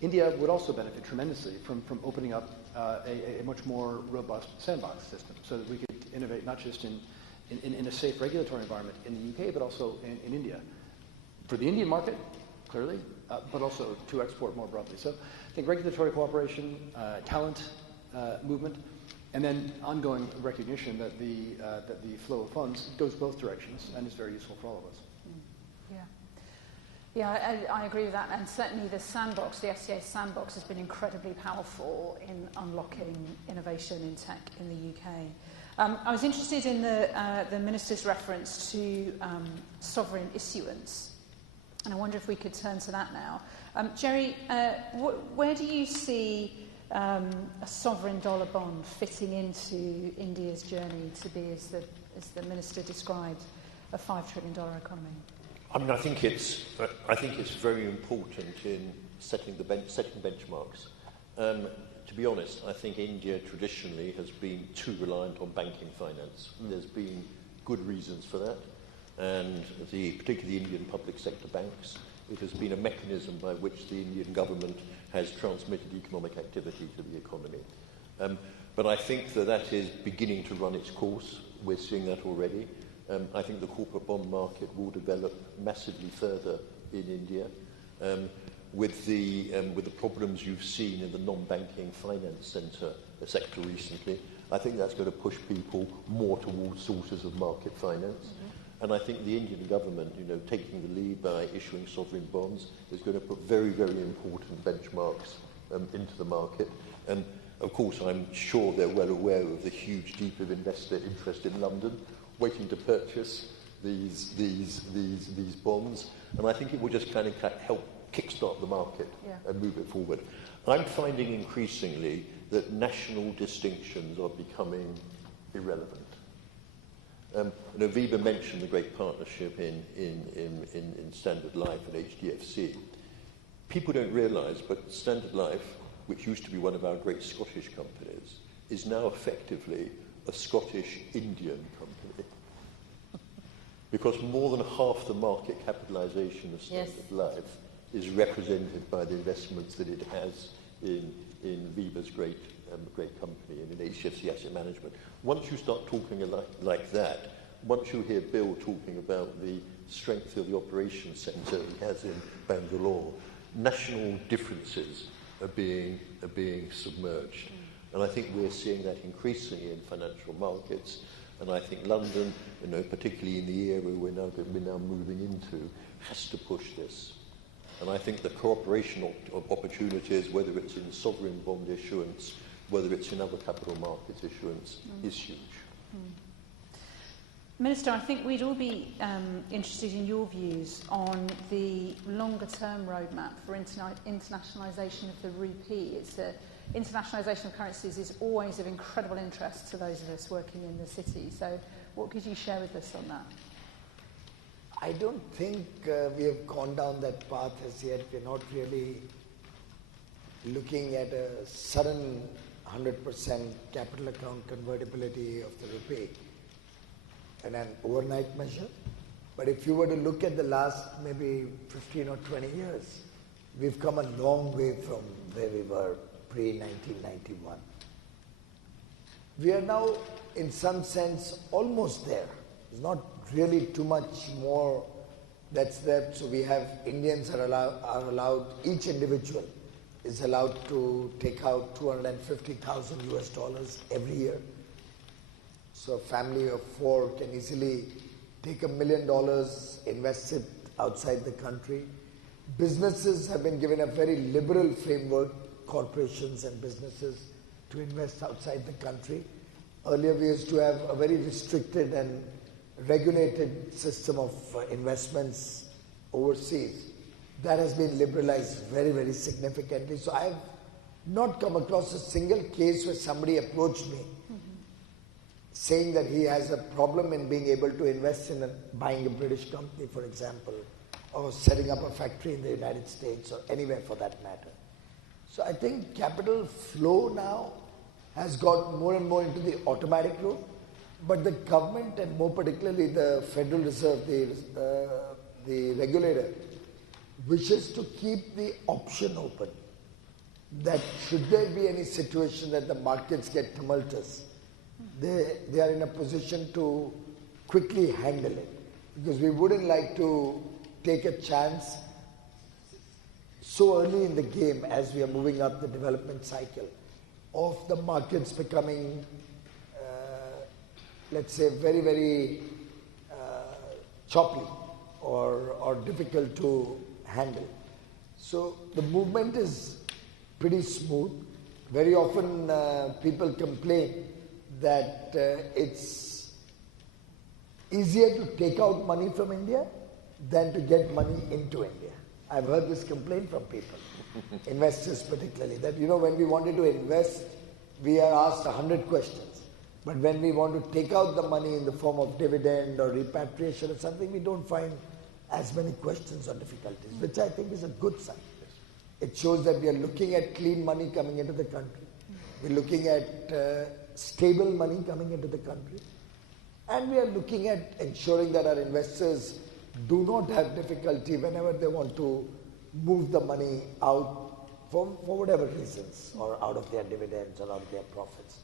India would also benefit tremendously from opening up a much more robust sandbox system so that we could innovate not just in a safe regulatory environment in the UK, but also in India. For the Indian market, clearly, but also to export more broadly. So I think regulatory cooperation, talent movement, and then ongoing recognition that the flow of funds goes both directions and is very useful for all of us. Yeah, I agree with that, and certainly the sandbox, the FCA sandbox, has been incredibly powerful in unlocking innovation in tech in the UK. I was interested in the Minister's reference to sovereign issuance, and I wonder if we could turn to that now. Jerry, where do you see a sovereign dollar bond fitting into India's journey to be, as the Minister described, a $5 trillion economy? I mean, I think it's very important in setting benchmarks. To be honest, I think India traditionally has been too reliant on banking finance. There's been good reasons for that, and particularly the Indian public sector banks, it has been a mechanism by which the Indian government has transmitted economic activity to the economy. But I think that is beginning to run its course. We're seeing that already. I think the corporate bond market will develop massively further in India. With the problems you've seen in the non-banking finance sector recently, I think that's going to push people more towards sources of market finance. And I think the Indian government, taking the lead by issuing sovereign bonds, is going to put very, very important benchmarks into the market. And of course, I'm sure they're well aware of the huge deep of investor interest in London, waiting to purchase these bonds, and I think it will just kind of help kickstart the market and move it forward. I'm finding increasingly that national distinctions are becoming irrelevant. Viva mentioned the great partnership in Standard Life and HDFC. People don't realise, but Standard Life, which used to be one of our great Scottish companies, is now effectively a Scottish-Indian company. Because more than half the market capitalisation of Standard Life is represented by the investments that it has in Viva's great company and in HDFC Asset Management. Once you start talking like that, once you hear Bill talking about the strength of the operations centre he has in Bangalore, national differences are being submerged. And I think we're seeing that increasingly in financial markets. And I think London, particularly in the era we're now moving into, has to push this. And I think the cooperation opportunities, whether it's in sovereign bond issuance, whether it's in other capital markets issuance, is huge. Minister, I think we'd all be interested in your views on the longer-term roadmap for internationalisation of the rupee. Internationalisation of currencies is always of incredible interest to those of us working in the city. So what could you share with us on that? I don't think we have gone down that path as yet. We're not really looking at a sudden 100% capital account convertibility of the rupee in an overnight measure. But if you were to look at the last maybe 15 or 20 years, we've come a long way from where we were pre-1991. We are now, in some sense, almost there. There's not really too much more that's left. So we have Indians are allowed, each individual is allowed to take out $250,000 every year. So a family of 4 can easily take $1 million, invest it outside the country. Businesses have been given a very liberal framework, corporations and businesses, to invest outside the country. Earlier we used to have a very restricted and regulated system of investments overseas. That has been liberalized very, very significantly. So I have not come across a single case where somebody approached me saying that he has a problem in being able to invest in buying a British company, for example, or setting up a factory in the United States or anywhere for that matter. So I think capital flow now has got more and more into the automatic route, but the government and more particularly the Federal Reserve, the regulator, wishes to keep the option open that should there be any situation that the markets get tumultuous, they are in a position to quickly handle it. Because we wouldn't like to take a chance so early in the game as we are moving up the development cycle of the markets becoming, let's say, very, very choppy or difficult to handle. So the movement is pretty smooth. Very often people complain that it's easier to take out money from India than to get money into India. I've heard this complaint from people, investors particularly, that when we wanted to invest, we are asked 100 questions. But when we want to take out the money in the form of dividend or repatriation or something, we don't find as many questions or difficulties, which I think is a good sign. It shows that we are looking at clean money coming into the country. We're looking at stable money coming into the country. And we are looking at ensuring that our investors do not have difficulty whenever they want to move the money out for whatever reasons, or out of their dividends or out of their profits.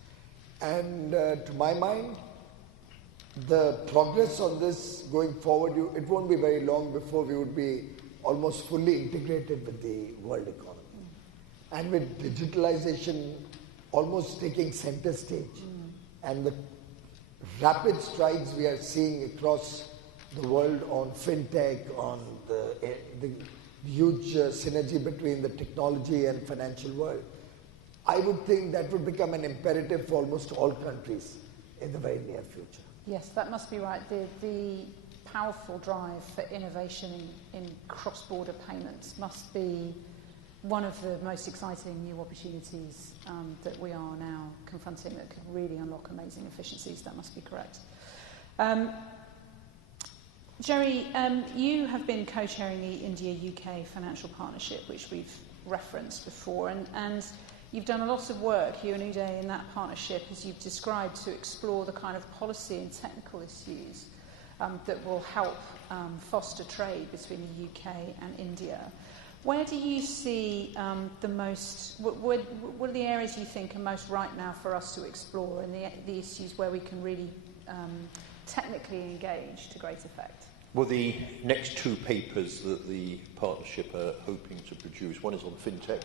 And to my mind, the progress on this going forward, it won't be very long before we would be almost fully integrated with the world economy. And with digitalization almost taking center stage, and the rapid strides we are seeing across the world on fintech, on the huge synergy between the technology and financial world, I would think that would become an imperative for almost all countries in the very near future. Yes, that must be right. The powerful drive for innovation in cross-border payments must be one of the most exciting new opportunities that we are now confronting that could really unlock amazing efficiencies. That must be correct. Jerry, you have been co-chairing the India-UK Financial Partnership, which we've referenced before, and you've done a lot of work, you and Uday, in that partnership, as you've described, to explore the kind of policy and technical issues that will help foster trade between the UK and India. Where do you see the most, what are the areas you think are most right now for us to explore, and the issues where we can really technically engage to great effect? Well, the next two papers that the partnership are hoping to produce, one is on fintech,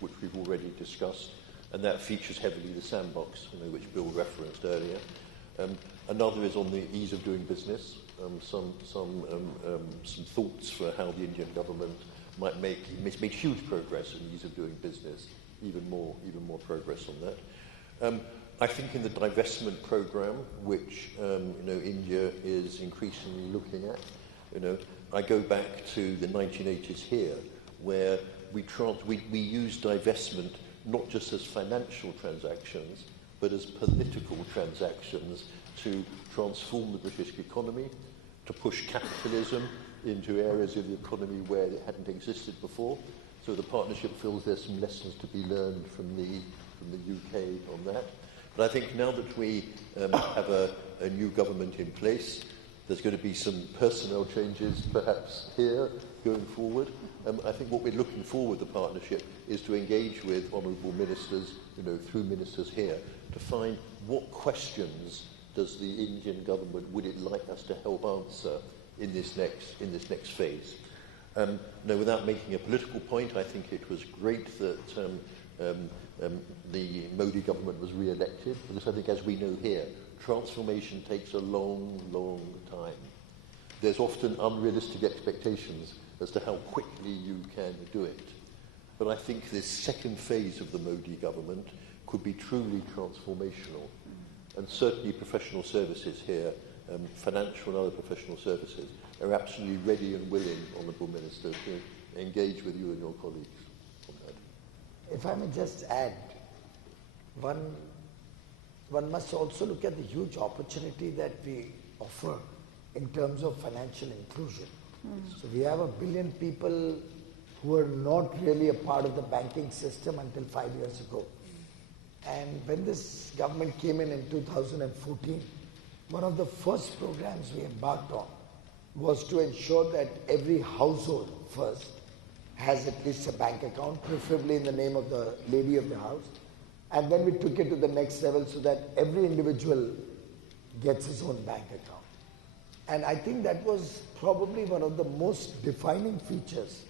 which we've already discussed, and that features heavily the sandbox, which Bill referenced earlier. Another is on the ease of doing business, some thoughts for how the Indian government might make. It's made huge progress in ease of doing business, even more progress on that. I think in the divestment program, which India is increasingly looking at, I go back to the 1980s here, where we use divestment not just as financial transactions, but as political transactions to transform the British economy, to push capitalism into areas of the economy where it hadn't existed before. So the partnership feels there's some lessons to be learned from the UK on that. But I think now that we have a new government in place, there's going to be some personnel changes perhaps here going forward. I think what we're looking for with the partnership is to engage with honourable ministers, through ministers here, to find what questions does the Indian government would it like us to help answer in this next phase. Without making a political point, I think it was great that the Modi government was re-elected, because I think, as we know here, transformation takes a long, long time. There's often unrealistic expectations as to how quickly you can do it. But I think this second phase of the Modi government could be truly transformational. And certainly professional services here, financial and other professional services, are absolutely ready and willing, Honourable Minister, to engage with you and your colleagues on that. If I may just add one one must also look at the huge opportunity that we offer in terms of financial inclusion. So we have 1 billion people who are not really a part of the banking system until 5 years ago. And when this government came in 2014, one of the first programs we embarked on was to ensure that every household first has at least a bank account, preferably in the name of the lady of the house. And then we took it to the next level so that every individual gets his own bank account. And I think that was probably one of the most defining features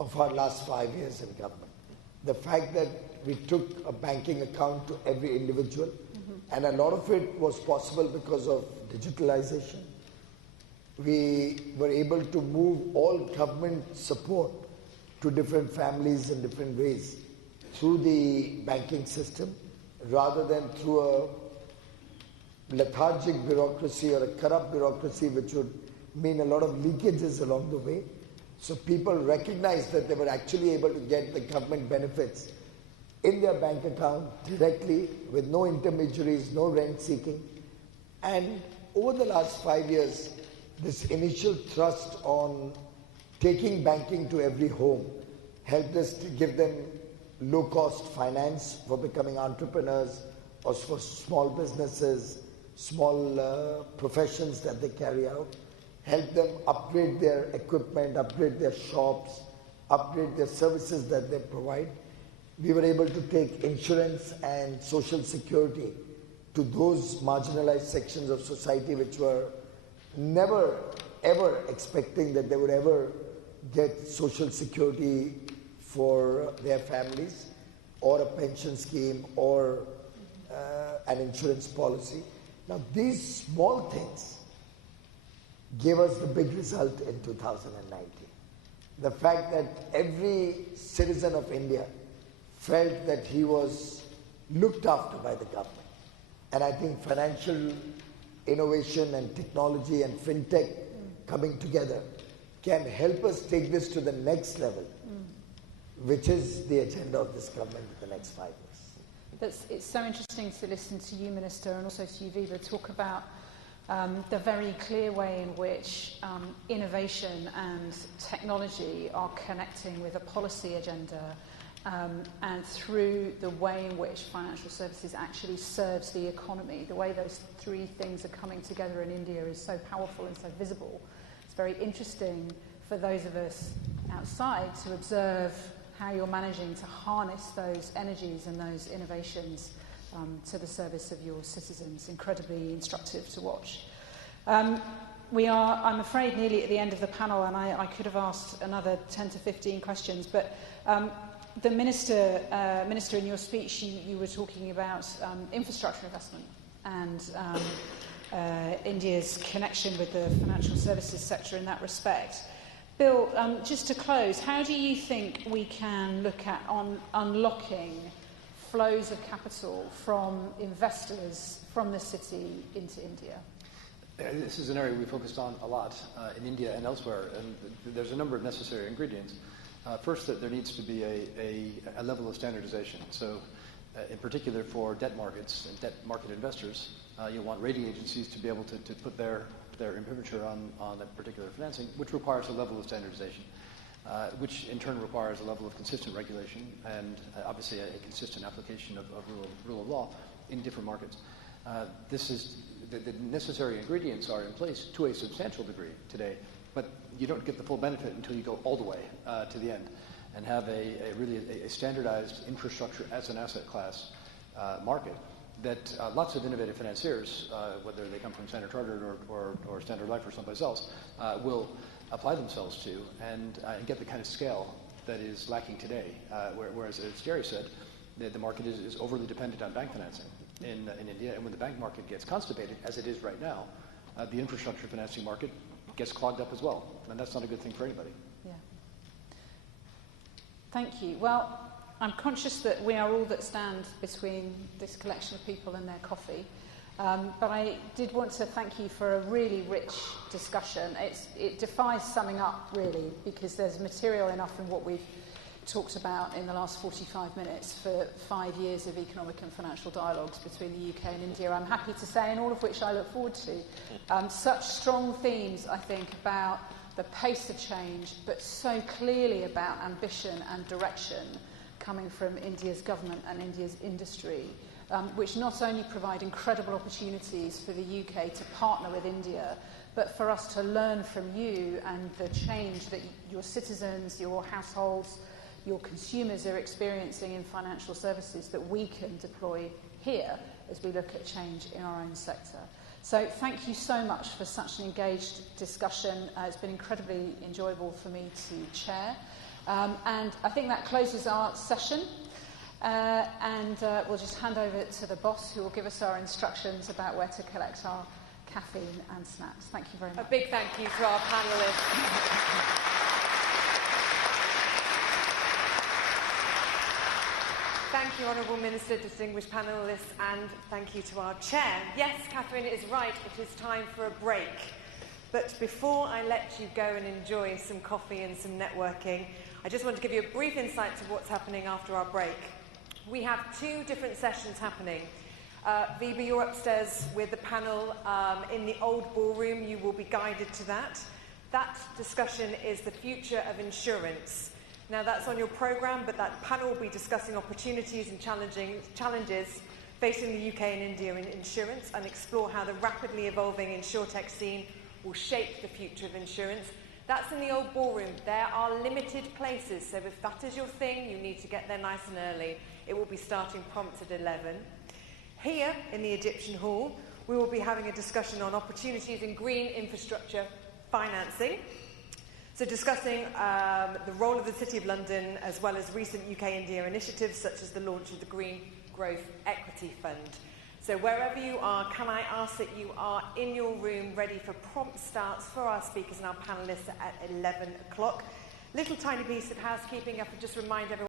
of our last 5 years in government. The fact that we took a banking account to every individual, and a lot of it was possible because of digitalization. We were able to move all government support to different families in different ways through the banking system rather than through a lethargic bureaucracy or a corrupt bureaucracy, which would mean a lot of leakages along the way. So people recognized that they were actually able to get the government benefits in their bank account directly with no intermediaries, no rent seeking. And over the last 5 years, this initial thrust on taking banking to every home helped us to give them low-cost finance for becoming entrepreneurs or for small businesses, small professions that they carry out, help them upgrade their equipment, upgrade their shops, upgrade their services that they provide. We were able to take insurance and social security to those marginalized sections of society which were never ever expecting that they would ever get social security for their families or a pension scheme or an insurance policy. Now these small things gave us the big result in 2019. The fact that every citizen of India felt that he was looked after by the government. And I think financial innovation and technology and fintech coming together can help us take this to the next level, which is the agenda of this government in the next 5 years. It's so interesting to listen to you, Minister, and also to you, Viva, talk about the very clear way in which innovation and technology are connecting with a policy agenda and through the way in which financial services actually serves the economy. The way those three things are coming together in India is so powerful and so visible. It's very interesting for those of us outside to observe how you're managing to harness those energies and those innovations to the service of your citizens. Incredibly instructive to watch. We are, I'm afraid, nearly at the end of the panel, and I could have asked another 10 to 15 questions, but the Minister, in your speech, you were talking about infrastructure investment and India's connection with the financial services sector in that respect. Bill, just to close, how do you think we can look at unlocking flows of capital from investors from the city into India? This is an area we focused on a lot in India and elsewhere, and there's a number of necessary ingredients. First, that there needs to be a level of standardization. So, in particular for debt markets and debt market investors, you want rating agencies to be able to put their imprimatur on a particular financing, which requires a level of standardization, which in turn requires a level of consistent regulation and obviously a consistent application of rule of law in different markets. This is the necessary ingredients are in place to a substantial degree today, but you don't get the full benefit until you go all the way to the end and have a really standardized infrastructure as an asset class market that lots of innovative financiers, whether they come from Standard Chartered or Standard Life or someplace else, will apply themselves to and get the kind of scale that is lacking today. Whereas, as Gary said, the market is overly dependent on bank financing in India, and when the bank market gets constipated, as it is right now, the infrastructure financing market gets clogged up as well, and that's not a good thing for anybody. Yeah. Thank you. Well, I'm conscious that we are all that stand between this collection of people and their coffee, but I did want to thank you for a really rich discussion. It defies summing up, really, because there's material enough in what we've talked about in the last 45 minutes for 5 years of economic and financial dialogues between the UK and India, I'm happy to say, and all of which I look forward to. Such strong themes, I think, about the pace of change, but so clearly about ambition and direction coming from India's government and India's industry, which not only provide incredible opportunities for the UK to partner with India, but for us to learn from you and the change that your citizens, your households, your consumers are experiencing in financial services that we can deploy here as we look at change in our own sector. So thank you so much for such an engaged discussion. It's been incredibly enjoyable for me to chair. And I think that closes our session. We'll just hand over to the boss, who will give us our instructions about where to collect our caffeine and snacks. Thank you very much. A big thank you to our panellists. Thank you, Honourable Minister, distinguished panellists, and thank you to our chair. Yes, Catherine is right, it is time for a break. But before I let you go and enjoy some coffee and some networking, I just want to give you a brief insight to what's happening after our break. We have 2 different sessions happening. Viva, you're upstairs with the panel in the old ballroom. You will be guided to that. That discussion is the future of insurance. Now, that's on your programme, but that panel will be discussing opportunities and challenges facing the UK and India in insurance, and explore how the rapidly evolving insurtech scene will shape the future of insurance. That's in the old ballroom. There are limited places, so if that is your thing, you need to get there nice and early. It will be starting prompt at 11. Here, in the Egyptian Hall, we will be having a discussion on opportunities in green infrastructure financing. So discussing the role of the City of London, as well as recent UK-India initiatives, such as the launch of the Green Growth Equity Fund. So wherever you are, can I ask that you are in your room ready for prompt starts for our speakers and our panellists at 11 o'clock. Little tiny piece of housekeeping. I have to just remind everyone